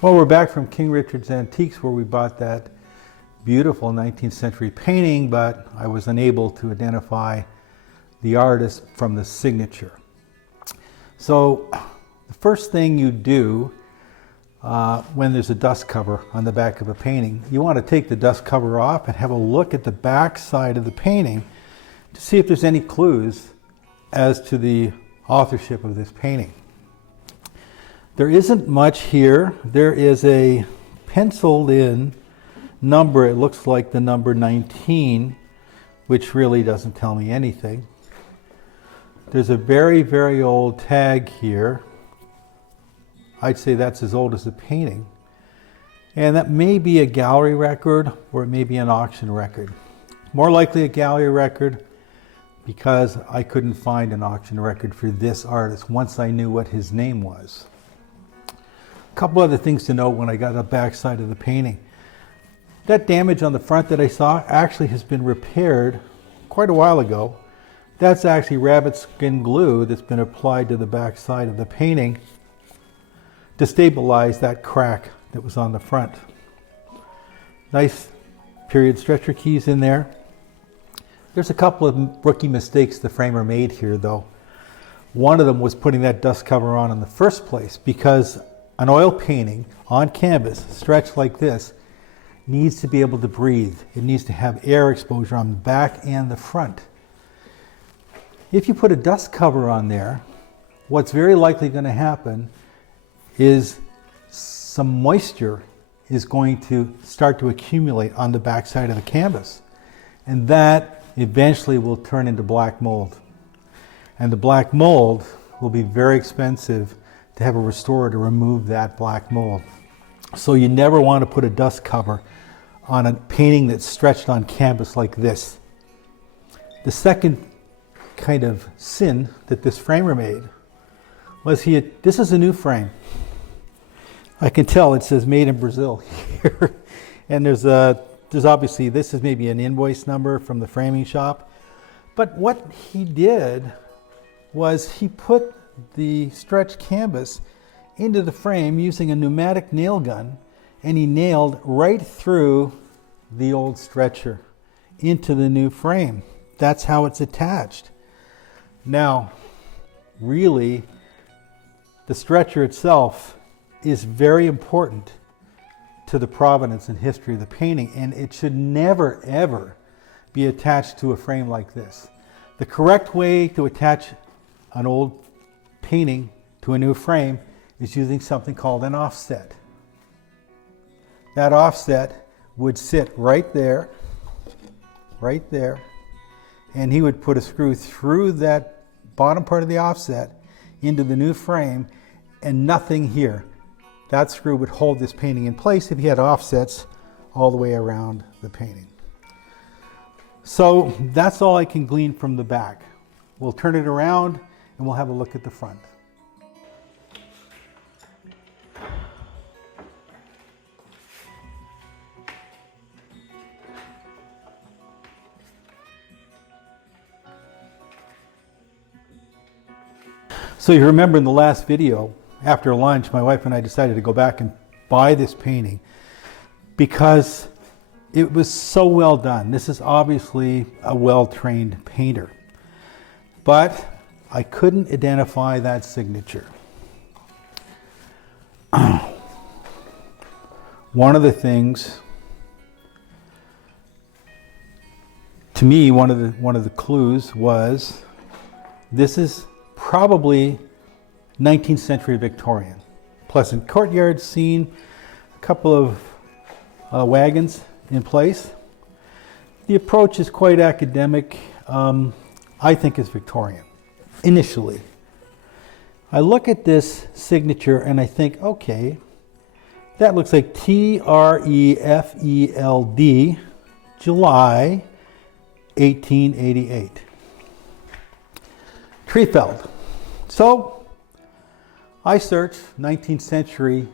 Well, we're back from King Richard's Antiques where we bought that beautiful 19th century painting, but I was unable to identify the artist from the signature. So the first thing you do when there's a dust cover on the back of a painting, you want to take the dust cover off and have a look at the back side of the painting to see if there's any clues as to the authorship of this painting. There isn't much here. There is a penciled in number, it looks like the number 19, which really doesn't tell me anything. There's a very, very old tag here. I'd say that's as old as the painting. And that may be a gallery record or it may be an auction record. More likely a gallery record because I couldn't find an auction record for this artist once I knew what his name was. A couple other things to note when I got the back side of the painting. That damage on the front that I saw actually has been repaired quite a while ago. That's actually rabbit skin glue that's been applied to the back side of the painting to stabilize that crack that was on the front. Nice period stretcher keys in there. There's a couple of rookie mistakes the framer made here though. One of them was putting that dust cover on in the first place because an oil painting on canvas stretched like this needs to be able to breathe. It needs to have air exposure on the back and the front. If you put a dust cover on there, what's very likely going to happen is some moisture is going to start to accumulate on the back side of the canvas. And that eventually will turn into black mold. And the black mold will be very expensive to have a restorer to remove that black mold. So you never want to put a dust cover on a painting that's stretched on canvas like this. The second kind of sin that this framer made was this is a new frame. I can tell it says made in Brazil here. And there's obviously, this is maybe an invoice number from the framing shop. But what he did was he put the stretched canvas into the frame using a pneumatic nail gun, and he nailed right through the old stretcher into the new frame. That's how it's attached. Now, really, the stretcher itself is very important to the provenance and history of the painting, and it should never, ever be attached to a frame like this. The correct way to attach an old painting to a new frame is using something called an offset. That offset would sit right there, and he would put a screw through that bottom part of the offset into the new frame and nothing here. That screw would hold this painting in place if he had offsets all the way around the painting. So that's all I can glean from the back. We'll turn it around and we'll have a look at the front. So you remember in the last video, after lunch, my wife and I decided to go back and buy this painting because it was so well done. This is obviously a well-trained painter. But I couldn't identify that signature. One of the things, to me, one of the clues was this is probably 19th century Victorian. Pleasant courtyard scene, a couple of wagons in place. The approach is quite academic. I think it's Victorian, initially. I look at this signature and I think, okay, that looks like Trefeld, July 1888. Trefeld. So I searched 19th century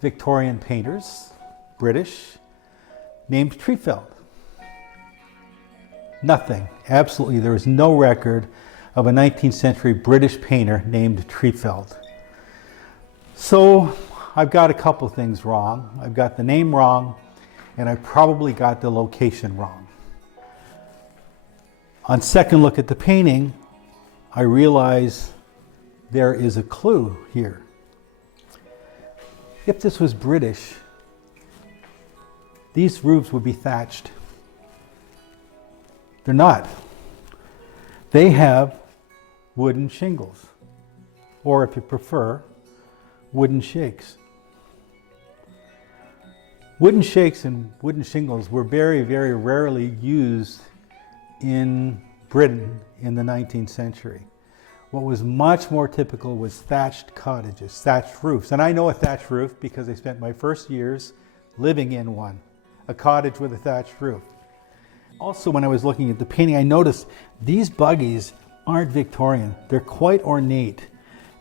Victorian painters, British, named Trefeld. Nothing. Absolutely, there is no record of a 19th century British painter named Trefeld. So I've got a couple things wrong. I've got the name wrong, and I probably got the location wrong. On second look at the painting, I realize there is a clue here. If this was British, these roofs would be thatched. They're not. They have wooden shingles, or if you prefer, wooden shakes. Wooden shakes and wooden shingles were very, very rarely used in Britain in the 19th century. What was much more typical was thatched cottages, thatched roofs. And I know a thatched roof because I spent my first years living in one, a cottage with a thatched roof. Also, when I was looking at the painting, I noticed these buggies aren't Victorian. They're quite ornate.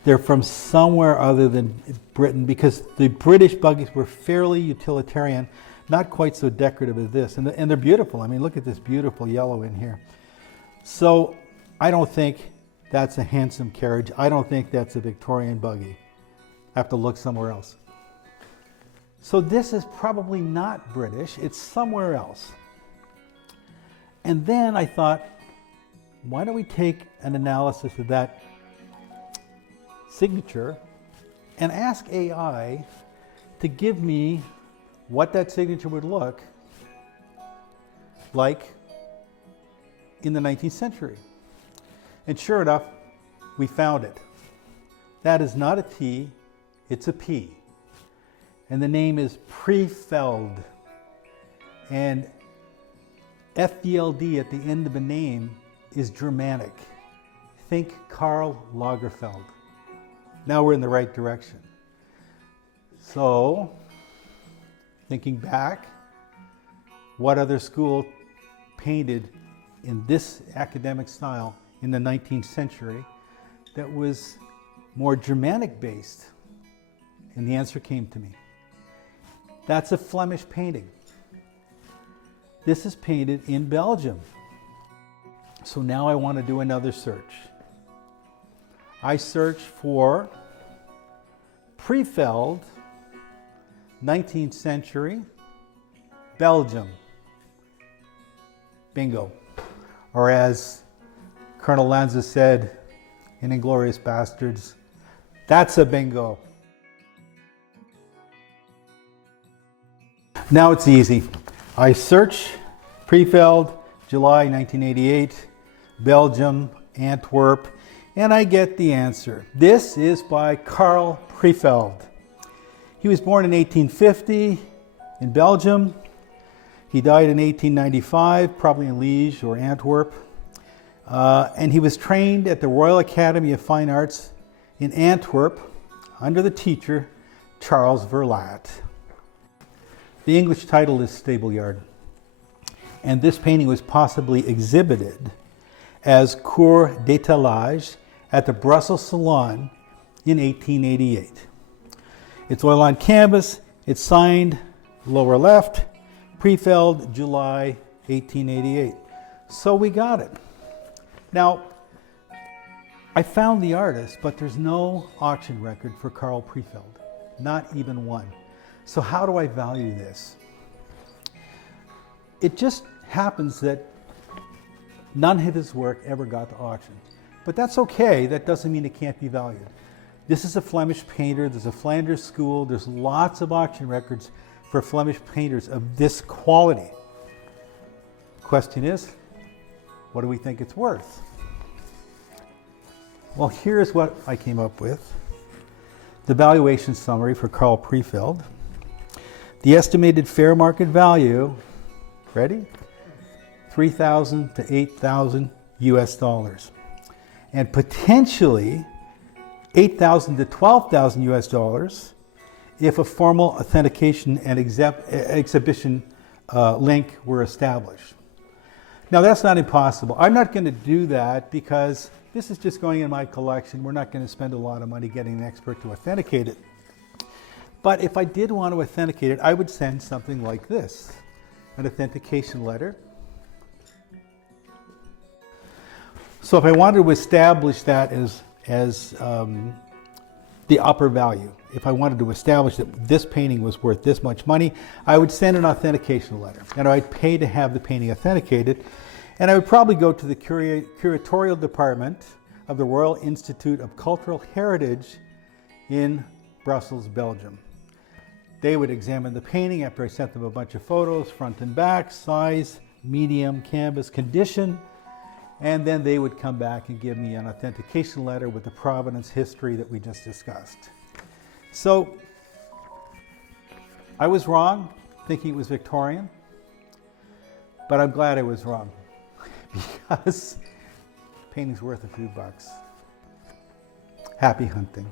They're from somewhere other than Britain because the British buggies were fairly utilitarian, not quite so decorative as this. And they're beautiful. I mean, look at this beautiful yellow in here. So I don't think that's a handsome carriage. I don't think that's a Victorian buggy. I have to look somewhere else. So this is probably not British. It's somewhere else. And then I thought, why don't we take an analysis of that signature and ask AI to give me what that signature would look like in the 19th century. And sure enough, we found it. That is not a T, it's a P. And the name is Prefeld. And FDLD at the end of a name is Germanic. Think Karl Lagerfeld. Now we're in the right direction. So, thinking back, what other school painted in this academic style in the 19th century that was more Germanic based? And the answer came to me. That's a Flemish painting. This is painted in Belgium. So now I want to do another search. I search for Prefeld, 19th century, Belgium. Bingo. Or as Colonel Lanza said in Inglourious Bastards, that's a bingo. Now it's easy. I search Prefeld, July 1988, Belgium, Antwerp, and I get the answer. This is by Karl Prefeld. He was born in 1850 in Belgium. He died in 1895, probably in Liège or Antwerp. And he was trained at the Royal Academy of Fine Arts in Antwerp under the teacher Charles Verlat. The English title is Stableyard. And this painting was possibly exhibited as Cours d'étalage at the Brussels Salon in 1888. It's oil on canvas. It's signed, lower left, Prefeld, July 1888. So we got it. Now, I found the artist, but there's no auction record for Karl Prefeld, not even one. So how do I value this? It just happens that none of his work ever got to auction. But that's okay, that doesn't mean it can't be valued. This is a Flemish painter, there's a Flanders school, there's lots of auction records for Flemish painters of this quality. Question is, what do we think it's worth? Well, here's what I came up with. The valuation summary for Karl Prefeld. The estimated fair market value, ready? $3,000 to $8,000 US dollars. And potentially $8,000 to $12,000 US dollars if a formal authentication and exhibition link were established. Now that's not impossible. I'm not going to do that because this is just going in my collection. We're not going to spend a lot of money getting an expert to authenticate it. But if I did want to authenticate it, I would send something like this, an authentication letter. So if I wanted to establish that as the upper value. If I wanted to establish that this painting was worth this much money, I would send an authentication letter, and I'd pay to have the painting authenticated, and I would probably go to the curatorial department of the Royal Institute of Cultural Heritage in Brussels, Belgium. They would examine the painting after I sent them a bunch of photos, front and back, size, medium, canvas, condition, and then they would come back and give me an authentication letter with the provenance history that we just discussed. So I was wrong thinking it was Victorian, but I'm glad I was wrong because the painting's worth a few bucks. Happy hunting.